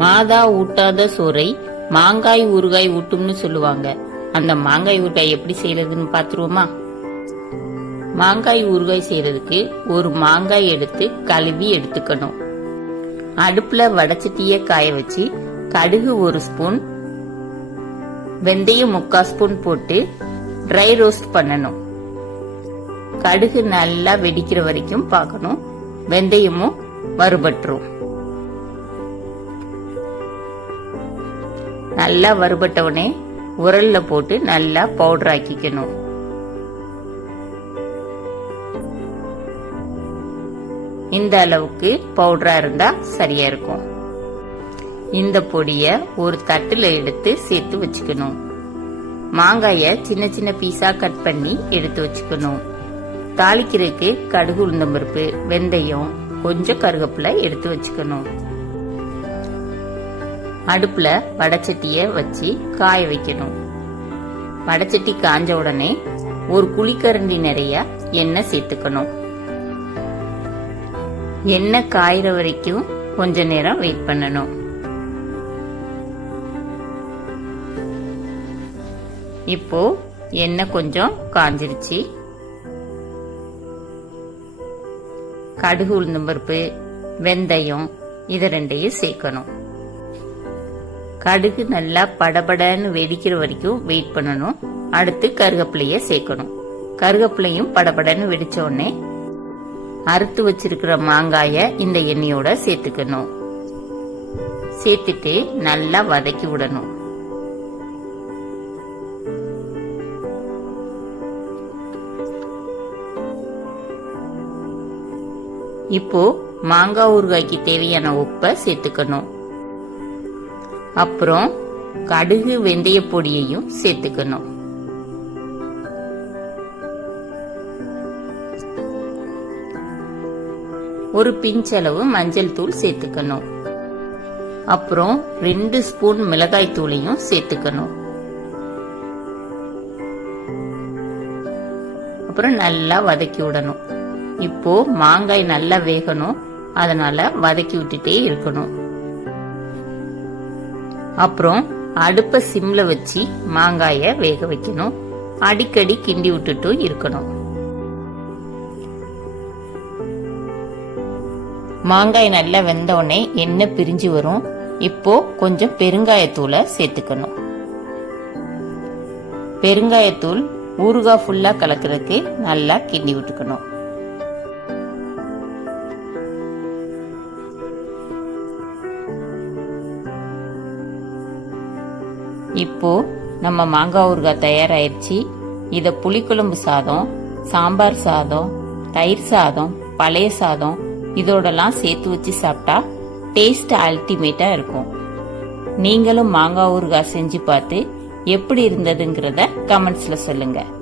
மாதா ஊட்டாத சோறை மாங்காய் ஊறுகாய் ஊட்டும்னு சொல்லுவாங்க. அந்த மாங்காய் ஊட்டாய் எப்படி செய்யறதுன்னு பாத்துருவோமா மாங்காய் ஊறுகாய் செய்யறதுக்கு ஒரு மாங்காய் எடுத்து கழுவி எடுத்துக்கணும். அடுப்புல வடச்சட்டிய காய வச்சு கடுகு ஒரு ஸ்பூன் வெந்தயம் முக்கால் ஸ்பூன் போட்டு ட்ரை ரோஸ்ட் பண்ணணும். கடுகு நல்லா வெடிக்கிற வரைக்கும் பார்க்கணும். வெந்தயமும் வறுபட்டுரும். நல்லா வறுபட்டவுடனே உரல்ல போட்டு நல்லா பவுடர் ஆக்கிக்கணும். இந்த அளவுக்கு பவுடரா இருந்தா சரியா இருக்கும். இந்த பொடிய ஒரு தட்டுல எடுத்து சேர்த்து வச்சுக்கணும். மாங்காய சின்ன சின்ன பீஸா கட் பண்ணி எடுத்து வச்சுக்கணும். தாளிக்கிறதுக்கு கடுகு உளுந்தம்பருப்பு வெந்தயம் கொஞ்சம் கருவேப்பிலை எடுத்து வச்சுக்கணும். அடுப்புல வடச்சட்டிய வச்சு காய வைக்கணும். வடச்சட்டி காஞ்ச உடனே ஒரு குழிக்கரண்டி நிறைய எண்ணெய் சேர்த்துக்கணும். எண்ணெய் காயிற வரைக்கும் கொஞ்ச நேரம் வெயிட் பண்ணணும். இப்போ எண்ணெய் கொஞ்சம் காஞ்சிருச்சு. கடுகு உளுந்தம்பருப்பு வெந்தயம் இதை ரெண்டையும் சேர்க்கணும். கடுகு நல்லா படபடன்னு வெடிக்கிற வரைக்கும் வெயிட் பண்ணணும். அடுத்து கருகப்பிலைய சேர்க்கணும். கருகப்பிலையும் படபடன்னு வெடிச்ச உடனே அறுத்து வச்சிருக்கிற மாங்காய இந்த எண்ணெயோட சேர்த்துக்கணும். சேர்த்துட்டு நல்லா வதக்கி விடணும். இப்போ மாங்காய் ஊறுகாய்க்கு தேவையான உப்பை சேர்த்துக்கணும். அப்புறம் கடுகு வெந்தய பொடியையும் சேர்த்துக்கணும். ஒரு பிஞ்சளவு மஞ்சள் தூள் சேர்த்துக்கணும். அப்புறம் ரெண்டு ஸ்பூன் மிளகாய் தூளையும் சேர்த்துக்கணும். அப்புறம் நல்லா வதக்கி விடணும். இப்போ மாங்காய் நல்லா வேகணும். அதனால வதக்கி விட்டுட்டே இருக்கணும். அப்புறம் அடுப்ப சிம்ல வச்சு மாங்காய வேக வைக்கணும். அடிக்கடி கிண்டி விட்டுட்டும் இருக்கணும். மாங்காய் நல்லா வெந்த உடனே எண்ணெய் பிரிஞ்சு வரும். இப்போ கொஞ்சம் பெருங்காயத்தூளை சேர்த்துக்கணும். பெருங்காயத்தூள் ஊறுகாய் ஃபுல்லா கலக்கிறதுக்கு நல்லா கிண்டி விட்டுக்கணும். இப்போ நம்ம மாங்காய் ஊறுகாய் தயாராயிருச்சு. இதை புளிக்குழம்பு சாதம் சாம்பார் சாதம் தயிர் சாதம் பழைய சாதம் இதோடலாம் சேர்த்து வச்சு சாப்பிட்டா டேஸ்ட் அல்டிமேட்டா இருக்கும். நீங்களும் மாங்காய் ஊறுகாய் செஞ்சு பார்த்து எப்படி இருந்ததுங்கிறத கமெண்ட்ஸ்ல சொல்லுங்கள்